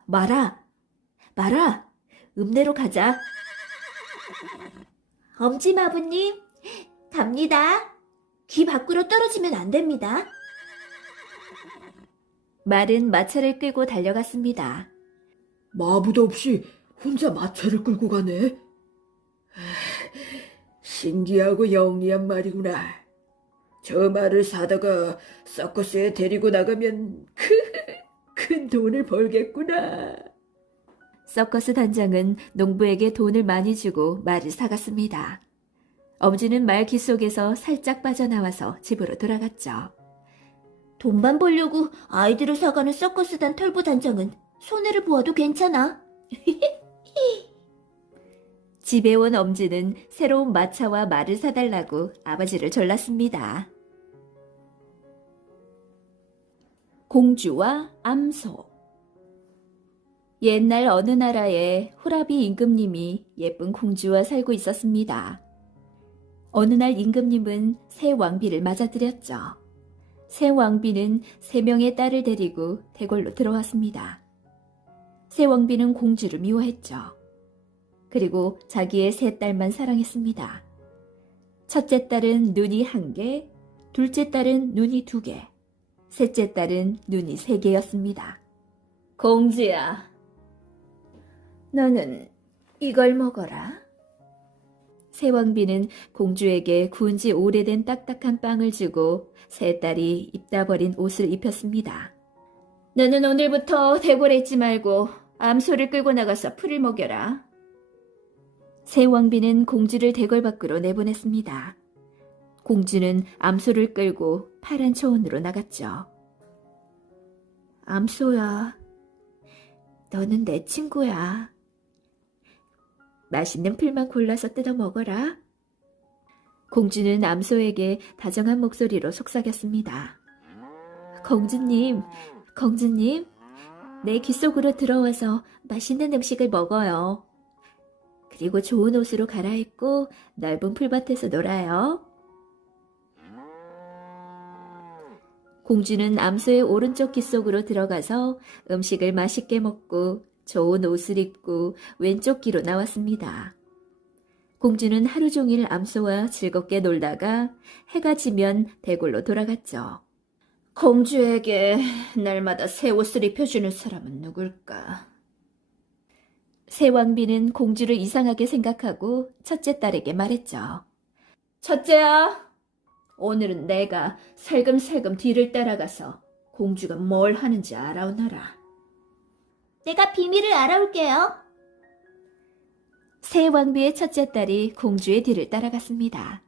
말아, 읍내로 가자. 엄지마부님, 갑니다. 귀 밖으로 떨어지면 안 됩니다. 말은 마차를 끌고 달려갔습니다. 마부도 없이 혼자 마차를 끌고 가네. 신기하고 영리한 말이구나. 저 말을 사다가 서커스에 데리고 나가면 큰 돈을 벌겠구나. 서커스 단장은 농부에게 돈을 많이 주고 말을 사갔습니다. 엄지는 말 귓속에서 살짝 빠져나와서 집으로 돌아갔죠. 돈만 벌려고 아이들을 사가는 서커스단 털보 단장은 손해를 보아도 괜찮아. 집에 온 엄지는 새로운 마차와 말을 사달라고 아버지를 졸랐습니다. 공주와 암소. 옛날 어느 나라에 호라비 임금님이 예쁜 공주와 살고 있었습니다. 어느 날 임금님은 새 왕비를 맞아들였죠. 새 왕비는 3명의 딸을 데리고 대궐로 들어왔습니다. 새 왕비는 공주를 미워했죠. 그리고 자기의 3딸만 사랑했습니다. 첫째 딸은 눈이 1개, 둘째 딸은 눈이 2개, 셋째 딸은 눈이 3개였습니다. 공주야, 너는 이걸 먹어라. 새 왕비는 공주에게 구운 지 오래된 딱딱한 빵을 주고 새 딸이 입다 버린 옷을 입혔습니다. 너는 오늘부터 대궐에 있지 말고 암소를 끌고 나가서 풀을 먹여라. 새 왕비는 공주를 대궐 밖으로 내보냈습니다. 공주는 암소를 끌고 파란 초원으로 나갔죠. 암소야, 너는 내 친구야. 맛있는 풀만 골라서 뜯어 먹어라. 공주는 암소에게 다정한 목소리로 속삭였습니다. 공주님, 내 귓속으로 들어와서 맛있는 음식을 먹어요. 그리고 좋은 옷으로 갈아입고 넓은 풀밭에서 놀아요. 공주는 암소의 오른쪽 귓속으로 들어가서 음식을 맛있게 먹고 좋은 옷을 입고 왼쪽 귀로 나왔습니다. 공주는 하루 종일 암소와 즐겁게 놀다가 해가 지면 대궐로 돌아갔죠. 공주에게 날마다 새 옷을 입혀주는 사람은 누굴까? 새 왕비는 공주를 이상하게 생각하고 첫째 딸에게 말했죠. 첫째야, 오늘은 내가 살금살금 뒤를 따라가서 공주가 뭘 하는지 알아오너라. 내가 비밀을 알아올게요. 새 왕비의 첫째 딸이 공주의 뒤를 따라갔습니다.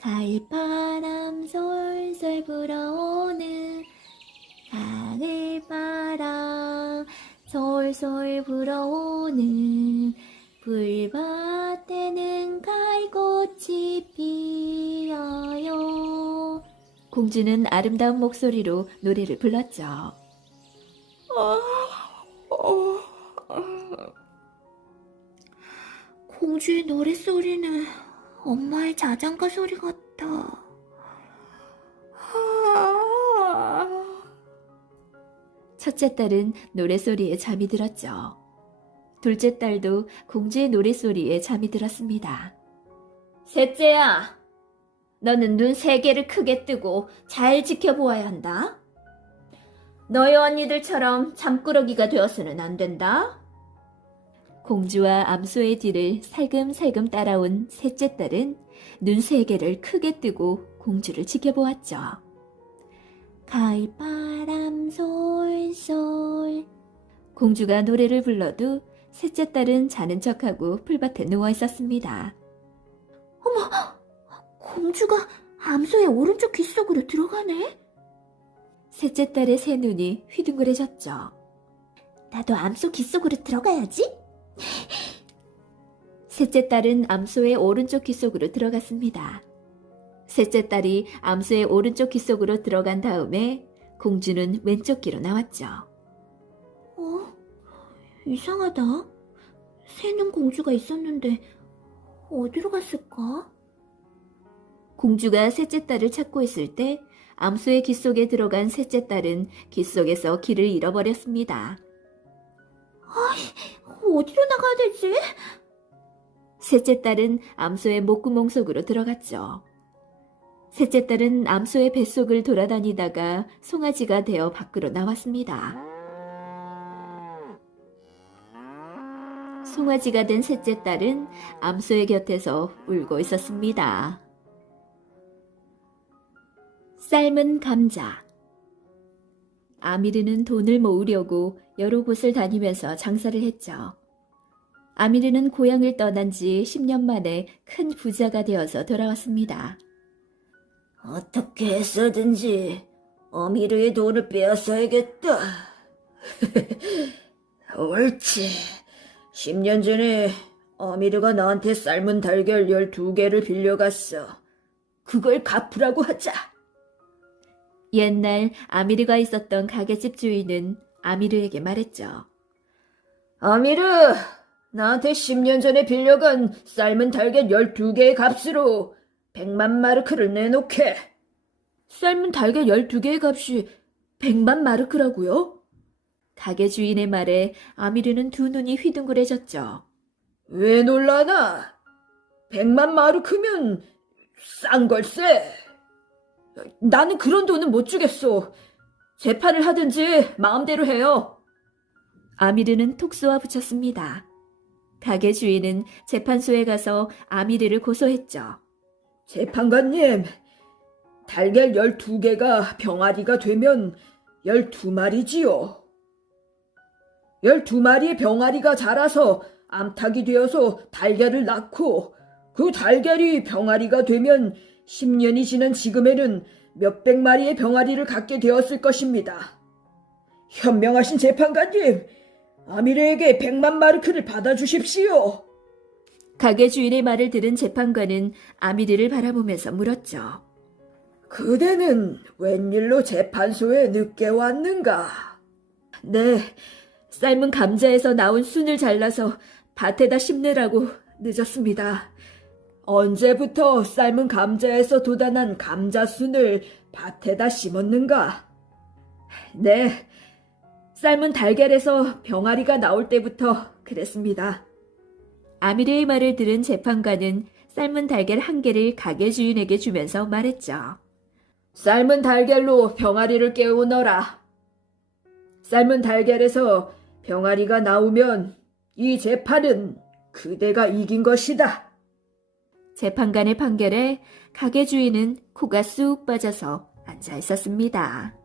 가을바람 솔솔 불어오는 가을바람 솔솔 불어오는 풀밭에는 가을꽃이 피어요. 공주는 아름다운 목소리로 노래를 불렀죠. 공주의 노랫소리는 엄마의 자장가 소리 같아. 첫째 딸은 노랫소리에 잠이 들었죠. 둘째 딸도 공주의 노랫소리에 잠이 들었습니다. 셋째야, 너는 눈 3개를 크게 뜨고 잘 지켜보아야 한다. 너희 언니들처럼 잠꾸러기가 되어서는 안 된다. 공주와 암소의 뒤를 살금살금 따라온 셋째 딸은 눈 3개를 크게 뜨고 공주를 지켜보았죠. 가을바람 솔솔. 공주가 노래를 불러도 셋째 딸은 자는 척하고 풀밭에 누워 있었습니다. 공주가 암소의 오른쪽 귓속으로 들어가네? 셋째 딸의 새 눈이 휘둥그레졌죠. 나도 암소 귓속으로 들어가야지. 셋째 딸은 암소의 오른쪽 귓속으로 들어갔습니다. 셋째 딸이 암소의 오른쪽 귀 속으로 들어간 다음에 공주는 왼쪽 귀로 나왔죠. 이상하다. 새는 공주가 있었는데 어디로 갔을까? 공주가 셋째 딸을 찾고 있을 때 암소의 귀 속에 들어간 셋째 딸은 귀 속에서 귀를 잃어버렸습니다. 어디로 나가야 되지? 셋째 딸은 암소의 목구멍 속으로 들어갔죠. 셋째 딸은 암소의 뱃속을 돌아다니다가 송아지가 되어 밖으로 나왔습니다. 송아지가 된 셋째 딸은 암소의 곁에서 울고 있었습니다. 삶은 감자. 아미르는 돈을 모으려고 여러 곳을 다니면서 장사를 했죠. 아미르는 고향을 떠난 지 10년 만에 큰 부자가 되어서 돌아왔습니다. 어떻게 해서든지 어미르의 돈을 빼앗아야겠다. 옳지. 10년 전에 어미르가 나한테 삶은 달걀 12개를 빌려갔어. 그걸 갚으라고 하자. 옛날 아미르가 있었던 가게집 주인은 아미르에게 말했죠. 아미르, 나한테 10년 전에 빌려간 삶은 달걀 12개의 값으로 100만 마르크를 내놓게. 삶은 달걀 12개의 값이 100만 마르크라고요? 가게 주인의 말에 아미르는 두 눈이 휘둥그레졌죠. 왜 놀라나? 100만 마르크면 싼 걸세. 나는 그런 돈은 못 주겠소. 재판을 하든지 마음대로 해요. 아미르는 톡 쏘아 붙였습니다. 가게 주인은 재판소에 가서 아미르를 고소했죠. 재판관님, 달걀 12개가 병아리가 되면 12마리지요. 12마리의 병아리가 자라서 암탉이 되어서 달걀을 낳고 그 달걀이 병아리가 되면 10년이 지난 지금에는 몇백 마리의 병아리를 갖게 되었을 것입니다. 현명하신 재판관님, 아미르에게 100만 마르크를 받아주십시오. 가게 주인의 말을 들은 재판관은 아미르를 바라보면서 물었죠. 그대는 웬일로 재판소에 늦게 왔는가? 네, 삶은 감자에서 나온 순을 잘라서 밭에다 심느라고 늦었습니다. 언제부터 삶은 감자에서 돋아난 감자순을 밭에다 심었는가? 네, 삶은 달걀에서 병아리가 나올 때부터 그랬습니다. 아미르의 말을 들은 재판관은 삶은 달걀 한 개를 가게 주인에게 주면서 말했죠. 삶은 달걀로 병아리를 깨우너라. 삶은 달걀에서 병아리가 나오면 이 재판은 그대가 이긴 것이다. 재판관의 판결에 가게 주인은 코가 쑥 빠져서 앉아 있었습니다.